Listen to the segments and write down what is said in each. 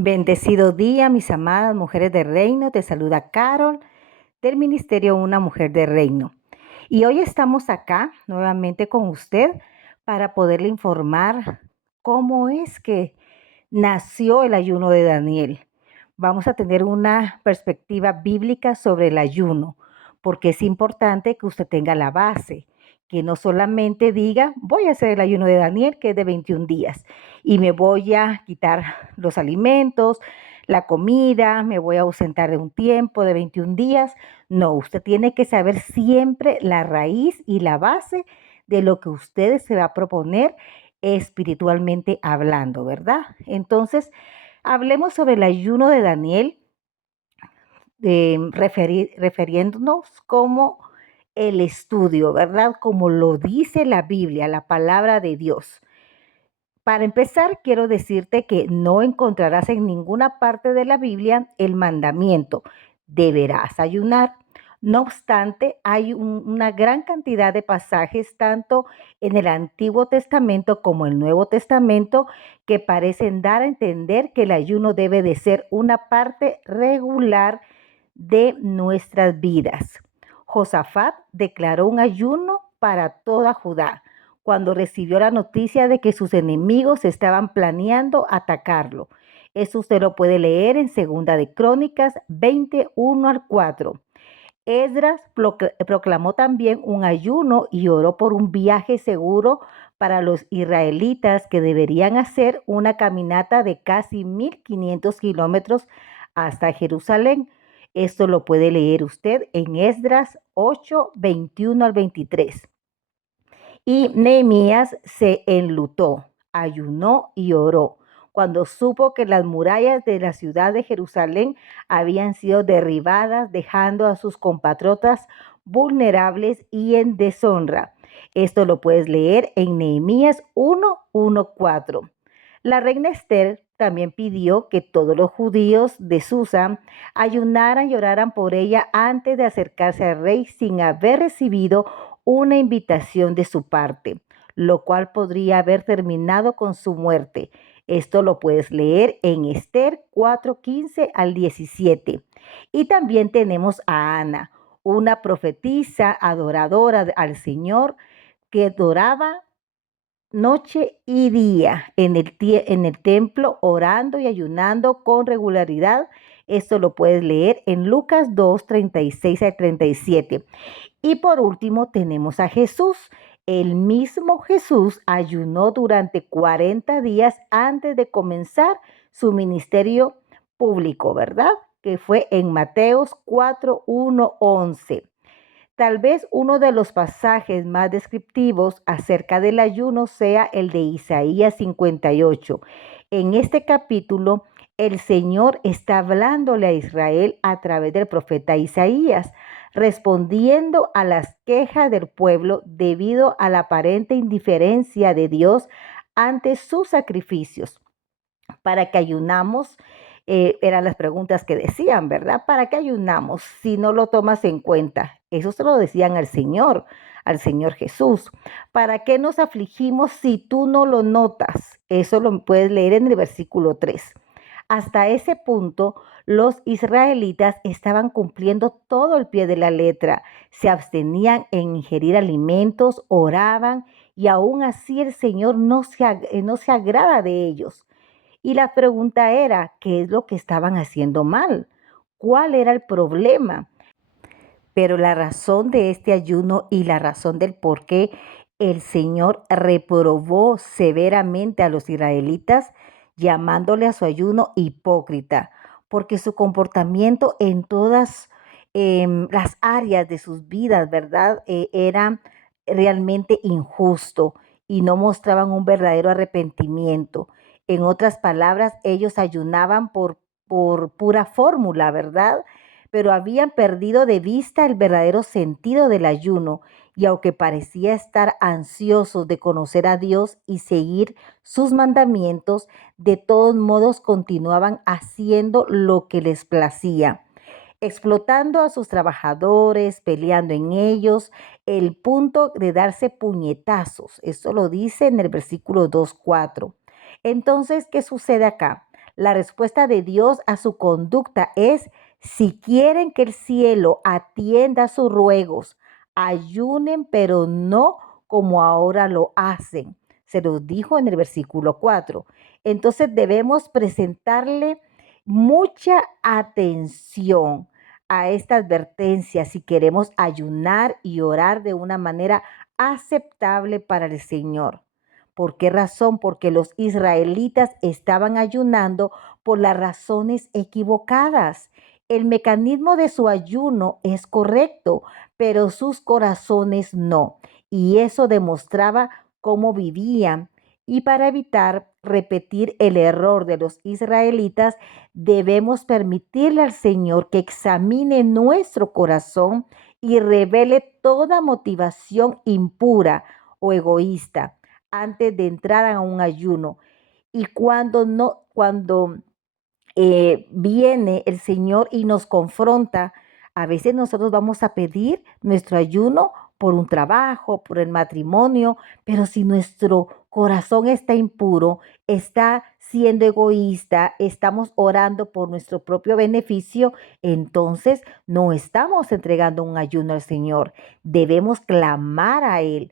Bendecido día, mis amadas mujeres de reino. Te saluda Carol del Ministerio Una Mujer de Reino. Y hoy estamos acá nuevamente con usted para poderle informar cómo es que nació el ayuno de Daniel. Vamos a tener una perspectiva bíblica sobre el ayuno, porque es importante que usted tenga la base, que no solamente diga, voy a hacer el ayuno de Daniel, que es de 21 días, y me voy a quitar los alimentos, la comida, me voy a ausentar de un tiempo de 21 días. No, usted tiene que saber siempre la raíz y la base de lo que usted se va a proponer espiritualmente hablando, ¿verdad? Entonces, hablemos sobre el ayuno de Daniel, refiriéndonos como el estudio, ¿verdad? Como lo dice la Biblia, la palabra de Dios. Para empezar, quiero decirte que no encontrarás en ninguna parte de la Biblia el mandamiento, deberás ayunar. No obstante, hay una gran cantidad de pasajes, tanto en el Antiguo Testamento como el Nuevo Testamento, que parecen dar a entender que el ayuno debe de ser una parte regular de nuestras vidas. Josafat declaró un ayuno para toda Judá cuando recibió la noticia de que sus enemigos estaban planeando atacarlo. Eso usted lo puede leer en Segunda de Crónicas 21 al 4. Esdras proclamó también un ayuno y oró por un viaje seguro para los israelitas que deberían hacer una caminata de casi 1500 kilómetros hasta Jerusalén. Esto lo puede leer usted en Esdras 8, 21 al 23. Y Nehemías se enlutó, ayunó y oró cuando supo que las murallas de la ciudad de Jerusalén habían sido derribadas, dejando a sus compatriotas vulnerables y en deshonra. Esto lo puedes leer en Nehemías 1:1-4. La reina Esther también pidió que todos los judíos de Susa ayunaran y oraran por ella antes de acercarse al rey sin haber recibido una invitación de su parte, lo cual podría haber terminado con su muerte. Esto lo puedes leer en Esther 4:15 al 17. Y también tenemos a Ana, una profetisa adoradora al Señor que adoraba noche y día en el templo, orando y ayunando con regularidad. Esto lo puedes leer en Lucas 2:36 al 37. Y por último tenemos a Jesús. El mismo Jesús ayunó durante 40 días antes de comenzar su ministerio público, ¿verdad? Que fue en Mateos 4:1-11. Tal vez uno de los pasajes más descriptivos acerca del ayuno sea el de Isaías 58. En este capítulo, el Señor está hablándole a Israel a través del profeta Isaías, respondiendo a las quejas del pueblo debido a la aparente indiferencia de Dios ante sus sacrificios. ¿Para qué ayunamos? Eran las preguntas que decían, ¿verdad? ¿Para qué ayunamos si no lo tomas en cuenta? Eso se lo decían al Señor Jesús. ¿Para qué nos afligimos si tú no lo notas? Eso lo puedes leer en el versículo 3. Hasta ese punto, los israelitas estaban cumpliendo todo el pie de la letra. Se abstenían en ingerir alimentos, oraban y aún así el Señor no se agrada de ellos. Y la pregunta era, ¿qué es lo que estaban haciendo mal? ¿Cuál era el problema? Pero la razón de este ayuno y la razón del por qué el Señor reprobó severamente a los israelitas, llamándole a su ayuno hipócrita, porque su comportamiento en todas las áreas de sus vidas, ¿verdad? Era realmente injusto y no mostraban un verdadero arrepentimiento. En otras palabras, ellos ayunaban por pura fórmula, ¿verdad? Pero habían perdido de vista el verdadero sentido del ayuno, y aunque parecía estar ansiosos de conocer a Dios y seguir sus mandamientos, de todos modos continuaban haciendo lo que les placía, explotando a sus trabajadores, peleando en ellos, el punto de darse puñetazos. Eso lo dice en el versículo 2:4. Entonces, ¿qué sucede acá? La respuesta de Dios a su conducta es: si quieren que el cielo atienda sus ruegos, ayunen, pero no como ahora lo hacen. Se los dijo en el versículo 4. Entonces debemos presentarle mucha atención a esta advertencia si queremos ayunar y orar de una manera aceptable para el Señor. ¿Por qué razón? Porque los israelitas estaban ayunando por las razones equivocadas. El mecanismo de su ayuno es correcto, pero sus corazones no. Y eso demostraba cómo vivían. Y para evitar repetir el error de los israelitas, debemos permitirle al Señor que examine nuestro corazón y revele toda motivación impura o egoísta antes de entrar a un ayuno. Y cuando viene el Señor y nos confronta, a veces nosotros vamos a pedir nuestro ayuno por un trabajo, por el matrimonio, pero si nuestro corazón está impuro, está siendo egoísta, estamos orando por nuestro propio beneficio, entonces no estamos entregando un ayuno al Señor. Debemos clamar a Él,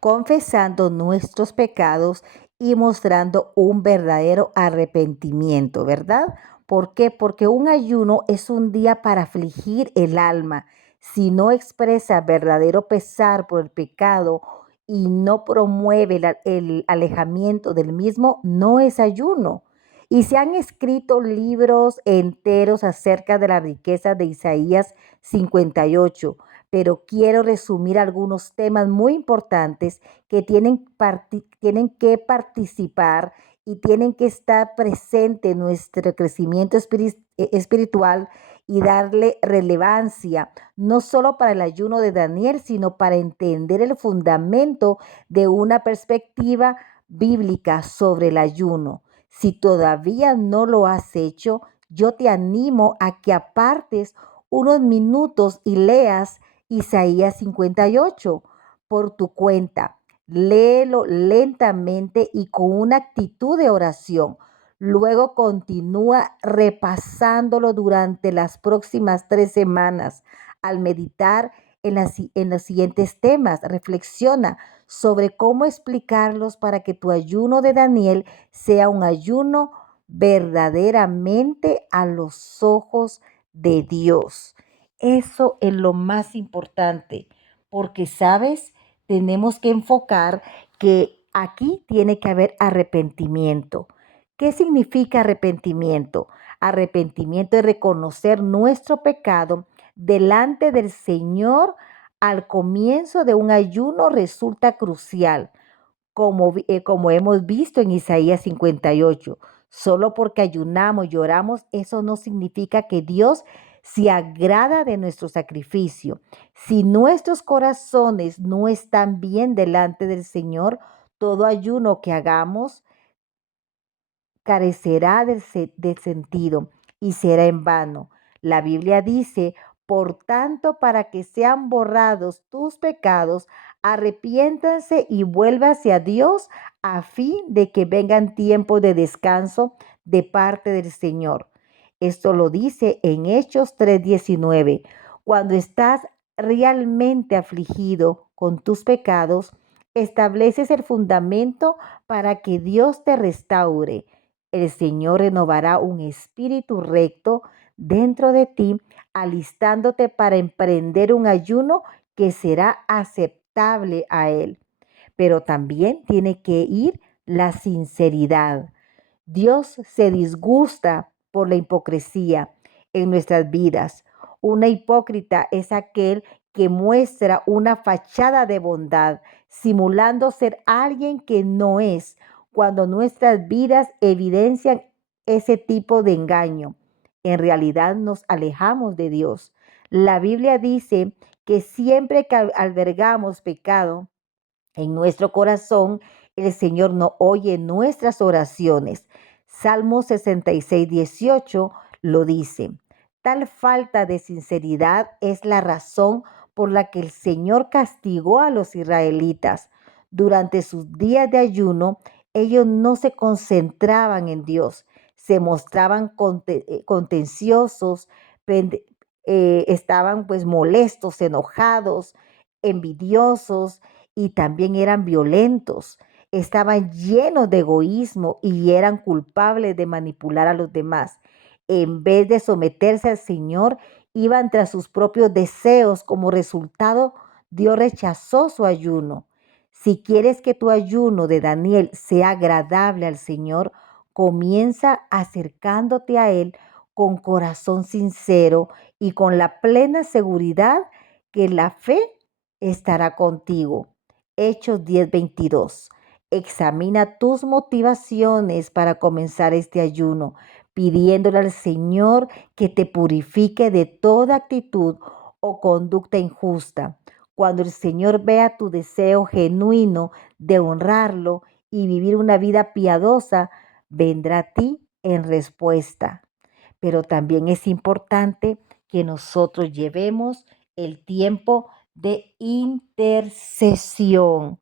confesando nuestros pecados y mostrando un verdadero arrepentimiento, ¿verdad? ¿Por qué? Porque un ayuno es un día para afligir el alma. Si no expresa verdadero pesar por el pecado y no promueve el alejamiento del mismo, no es ayuno. Y se han escrito libros enteros acerca de la riqueza de Isaías 58, pero quiero resumir algunos temas muy importantes que tienen que participar y tienen que estar presente en nuestro crecimiento espiritual y darle relevancia, no solo para el ayuno de Daniel, sino para entender el fundamento de una perspectiva bíblica sobre el ayuno. Si todavía no lo has hecho, yo te animo a que apartes unos minutos y leas Isaías 58 por tu cuenta. Léelo lentamente y con una actitud de oración. Luego continúa repasándolo durante las próximas 3 semanas. Al meditar en los siguientes temas, reflexiona sobre cómo explicarlos para que tu ayuno de Daniel sea un ayuno verdaderamente a los ojos de Dios. Eso es lo más importante, porque, ¿sabes? Tenemos que enfocar que aquí tiene que haber arrepentimiento. ¿Qué significa arrepentimiento? Arrepentimiento es reconocer nuestro pecado delante del Señor al comienzo de un ayuno resulta crucial como hemos visto en Isaías 58. Solo porque ayunamos y oramos, eso no significa que Dios se agrada de nuestro sacrificio. Si nuestros corazones no están bien delante del Señor, todo ayuno que hagamos carecerá del sentido y será en vano. La Biblia dice: por tanto, para que sean borrados tus pecados, arrepiéntanse y vuélvase a Dios a fin de que vengan tiempos de descanso de parte del Señor. Esto lo dice en Hechos 3:19. Cuando estás realmente afligido con tus pecados, estableces el fundamento para que Dios te restaure. El Señor renovará un espíritu recto dentro de ti, alistándote para emprender un ayuno que será aceptable a Él. Pero también tiene que ir la sinceridad. Dios se disgusta por la hipocresía en nuestras vidas. Una hipócrita es aquel que muestra una fachada de bondad, simulando ser alguien que no es, cuando nuestras vidas evidencian ese tipo de engaño. En realidad nos alejamos de Dios. La Biblia dice que siempre que albergamos pecado en nuestro corazón, el Señor no oye nuestras oraciones. Salmo 66:18 lo dice. Tal falta de sinceridad es la razón por la que el Señor castigó a los israelitas. Durante sus días de ayuno, ellos no se concentraban en Dios, se mostraban contenciosos, pende- estaban pues molestos, enojados, envidiosos y también eran violentos. Estaban llenos de egoísmo y eran culpables de manipular a los demás. En vez de someterse al Señor, iban tras sus propios deseos. Como resultado, Dios rechazó su ayuno. Si quieres que tu ayuno de Daniel sea agradable al Señor, comienza acercándote a Él con corazón sincero y con la plena seguridad que la fe estará contigo. Hechos 10:22. Examina tus motivaciones para comenzar este ayuno, pidiéndole al Señor que te purifique de toda actitud o conducta injusta. Cuando el Señor vea tu deseo genuino de honrarlo y vivir una vida piadosa, vendrá a ti en respuesta. Pero también es importante que nosotros llevemos el tiempo de intercesión.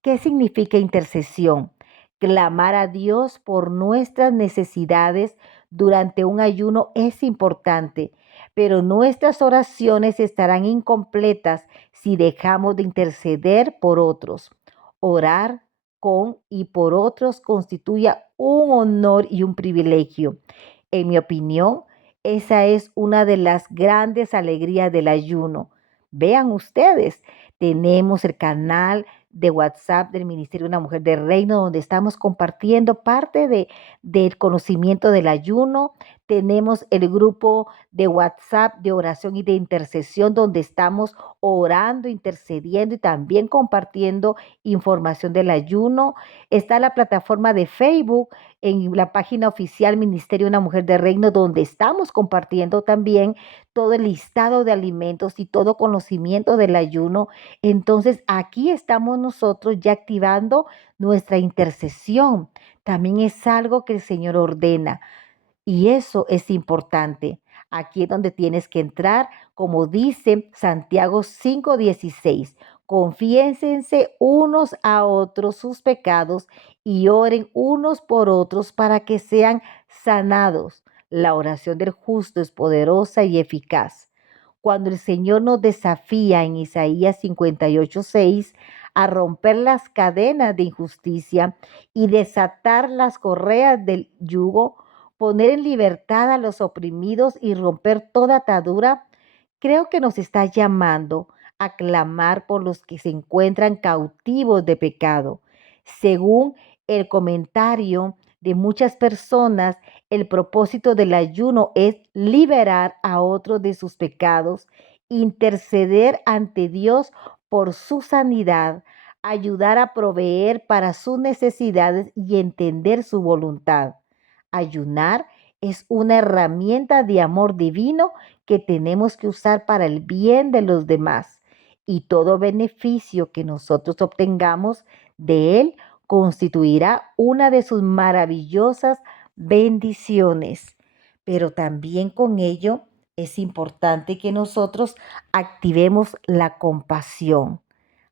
¿Qué significa intercesión? Clamar a Dios por nuestras necesidades durante un ayuno es importante, pero nuestras oraciones estarán incompletas si dejamos de interceder por otros. Orar con y por otros constituye un honor y un privilegio. En mi opinión, esa es una de las grandes alegrías del ayuno. Vean ustedes, tenemos el canal de WhatsApp del Ministerio de una Mujer de Reino, donde estamos compartiendo del conocimiento del ayuno. Tenemos el grupo de WhatsApp de oración y de intercesión, donde estamos orando, intercediendo y también compartiendo información del ayuno. Está la plataforma de Facebook en la página oficial Ministerio de una Mujer de Reino, donde estamos compartiendo también todo el listado de alimentos y todo conocimiento del ayuno. Entonces, aquí estamos nosotros ya activando nuestra intercesión. También es algo que el Señor ordena. Y eso es importante. Aquí es donde tienes que entrar, como dice Santiago 5:16. Confiénsense unos a otros sus pecados y oren unos por otros para que sean sanados. La oración del justo es poderosa y eficaz. Cuando el Señor nos desafía en Isaías 58:6 a romper las cadenas de injusticia y desatar las correas del yugo, poner en libertad a los oprimidos y romper toda atadura, creo que nos está llamando a clamar por los que se encuentran cautivos de pecado. Según el comentario de muchas personas, el propósito del ayuno es liberar a otros de sus pecados, interceder ante Dios por su sanidad, ayudar a proveer para sus necesidades y entender su voluntad. Ayunar es una herramienta de amor divino que tenemos que usar para el bien de los demás. Y todo beneficio que nosotros obtengamos de él constituirá una de sus maravillosas bendiciones. Pero también con ello es importante que nosotros activemos la compasión.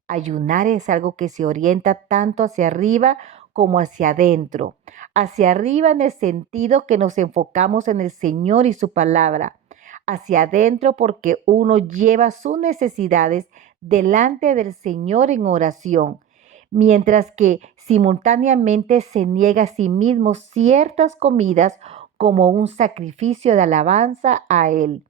Ayunar es algo que se orienta tanto hacia arriba como hacia adentro. Hacia arriba en el sentido que nos enfocamos en el Señor y su palabra. Hacia adentro porque uno lleva sus necesidades delante del Señor en oración, mientras que simultáneamente se niega a sí mismo ciertas comidas como un sacrificio de alabanza a Él.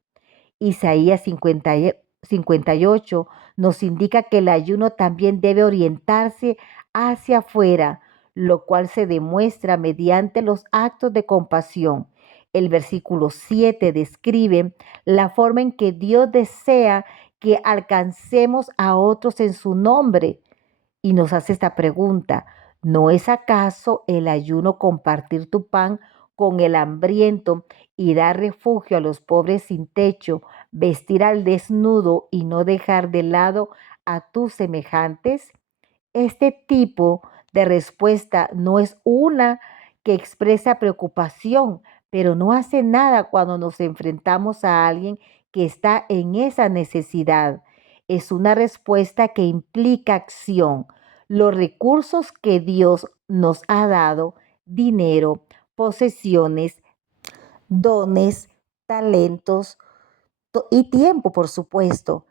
Isaías 58 nos indica que el ayuno también debe orientarse hacia afuera, lo cual se demuestra mediante los actos de compasión. El versículo 7 describe la forma en que Dios desea que alcancemos a otros en su nombre y nos hace esta pregunta: ¿no es acaso el ayuno compartir tu pan con el hambriento y dar refugio a los pobres sin techo, vestir al desnudo y no dejar de lado a tus semejantes? Este tipo de respuesta no es una que expresa preocupación, pero no hace nada cuando nos enfrentamos a alguien que está en esa necesidad. Es una respuesta que implica acción. Los recursos que Dios nos ha dado, dinero, posesiones, dones, talentos y tiempo, por supuesto.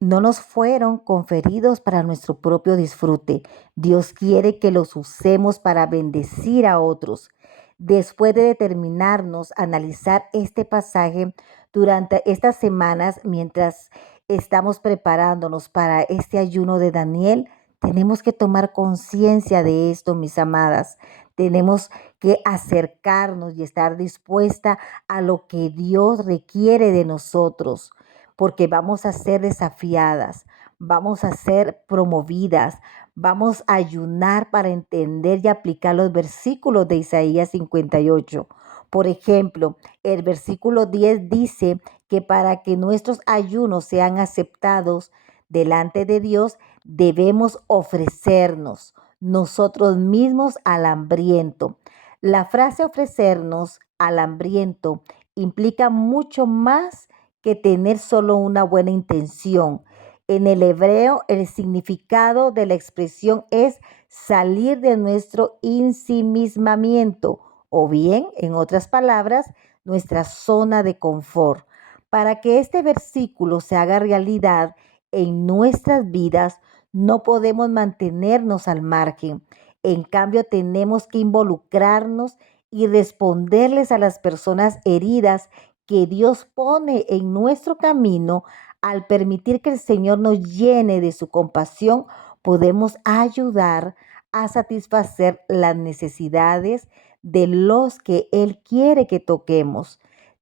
No nos fueron conferidos para nuestro propio disfrute. Dios quiere que los usemos para bendecir a otros. Después de determinarnos a analizar este pasaje durante estas semanas, mientras estamos preparándonos para este ayuno de Daniel, tenemos que tomar conciencia de esto, mis amadas. Tenemos que acercarnos y estar dispuesta a lo que Dios requiere de nosotros, porque vamos a ser desafiadas, vamos a ser promovidas, vamos a ayunar para entender y aplicar los versículos de Isaías 58. Por ejemplo, el versículo 10 dice que para que nuestros ayunos sean aceptados delante de Dios, debemos ofrecernos nosotros mismos al hambriento. La frase ofrecernos al hambriento implica mucho más que tener solo una buena intención. En el hebreo, el significado de la expresión es salir de nuestro ensimismamiento o bien, en otras palabras, nuestra zona de confort. Para que este versículo se haga realidad en nuestras vidas, no podemos mantenernos al margen. En cambio, tenemos que involucrarnos y responderles a las personas heridas que Dios pone en nuestro camino. Al permitir que el Señor nos llene de su compasión, podemos ayudar a satisfacer las necesidades de los que Él quiere que toquemos,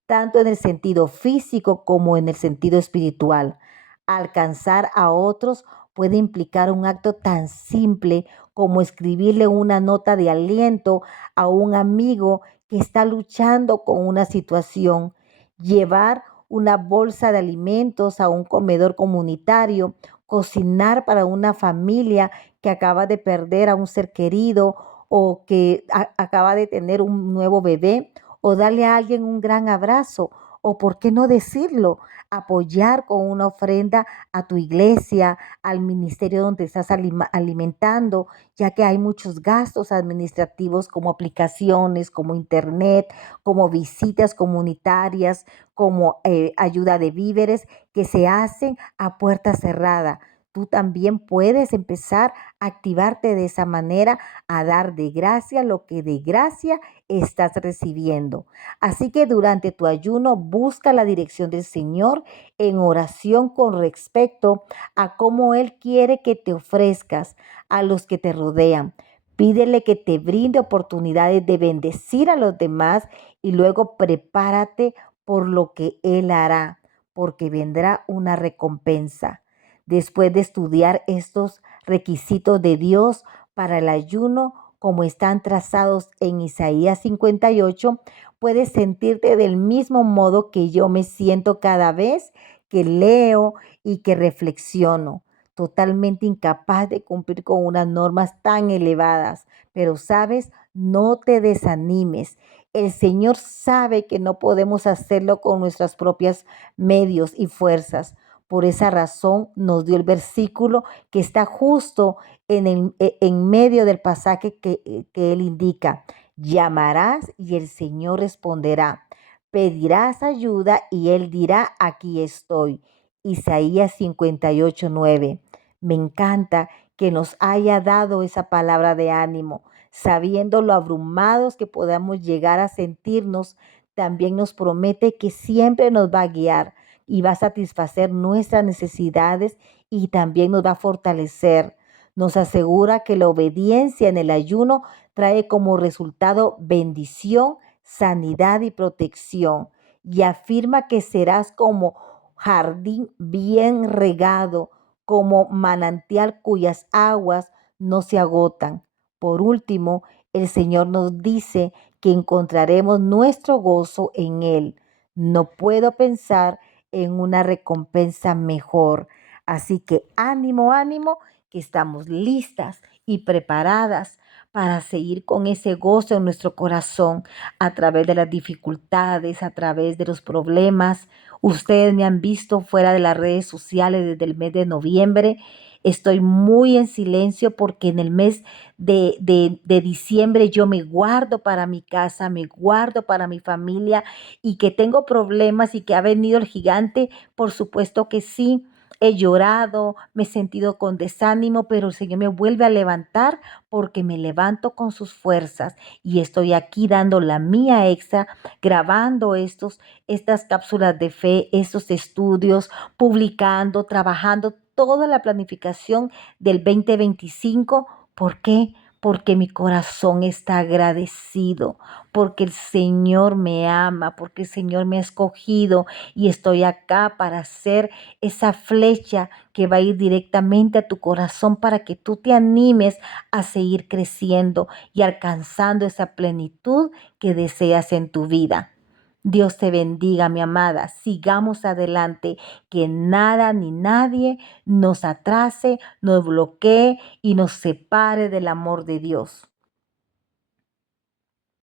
tanto en el sentido físico como en el sentido espiritual. Alcanzar a otros puede implicar un acto tan simple como escribirle una nota de aliento a un amigo que está luchando con una situación, llevar una bolsa de alimentos a un comedor comunitario, cocinar para una familia que acaba de perder a un ser querido o que acaba de tener un nuevo bebé, o darle a alguien un gran abrazo, o por qué no decirlo, apoyar con una ofrenda a tu iglesia, al ministerio donde estás alimentando, ya que hay muchos gastos administrativos como aplicaciones, como internet, como visitas comunitarias, como ayuda de víveres que se hacen a puerta cerrada. Tú también puedes empezar a activarte de esa manera, a dar de gracia lo que de gracia estás recibiendo. Así que durante tu ayuno busca la dirección del Señor en oración con respecto a cómo Él quiere que te ofrezcas a los que te rodean. Pídele que te brinde oportunidades de bendecir a los demás y luego prepárate por lo que Él hará, porque vendrá una recompensa. Después de estudiar estos requisitos de Dios para el ayuno, como están trazados en Isaías 58, puedes sentirte del mismo modo que yo me siento cada vez que leo y que reflexiono, totalmente incapaz de cumplir con unas normas tan elevadas. Pero sabes, no te desanimes. El Señor sabe que no podemos hacerlo con nuestros propios medios y fuerzas. Por esa razón nos dio el versículo que está justo en medio del pasaje que Él indica. Llamarás y el Señor responderá. Pedirás ayuda y Él dirá, aquí estoy. Isaías 58:9. Me encanta que nos haya dado esa palabra de ánimo, sabiendo lo abrumados que podamos llegar a sentirnos. También nos promete que siempre nos va a guiar y va a satisfacer nuestras necesidades y también nos va a fortalecer. Nos asegura que la obediencia en el ayuno trae como resultado bendición, sanidad y protección. Y afirma que serás como jardín bien regado, como manantial cuyas aguas no se agotan. Por último, el Señor nos dice que encontraremos nuestro gozo en Él. No puedo pensar en una recompensa mejor. Así que ánimo, ánimo, que estamos listas y preparadas para seguir con ese gozo en nuestro corazón a través de las dificultades, a través de los problemas. Ustedes me han visto fuera de las redes sociales desde el mes de noviembre, Estoy muy en silencio porque en el mes de diciembre yo me guardo para mi casa, me guardo para mi familia y que tengo problemas y que ha venido el gigante, por supuesto que sí. He llorado, me he sentido con desánimo, pero el Señor me vuelve a levantar porque me levanto con sus fuerzas y estoy aquí dando la mía extra, grabando estas cápsulas de fe, estos estudios, publicando, trabajando toda la planificación del 2025. ¿Por qué? Porque mi corazón está agradecido, porque el Señor me ama, porque el Señor me ha escogido y estoy acá para hacer esa flecha que va a ir directamente a tu corazón para que tú te animes a seguir creciendo y alcanzando esa plenitud que deseas en tu vida. Dios te bendiga, mi amada. Sigamos adelante, que nada ni nadie nos atrase, nos bloquee y nos separe del amor de Dios.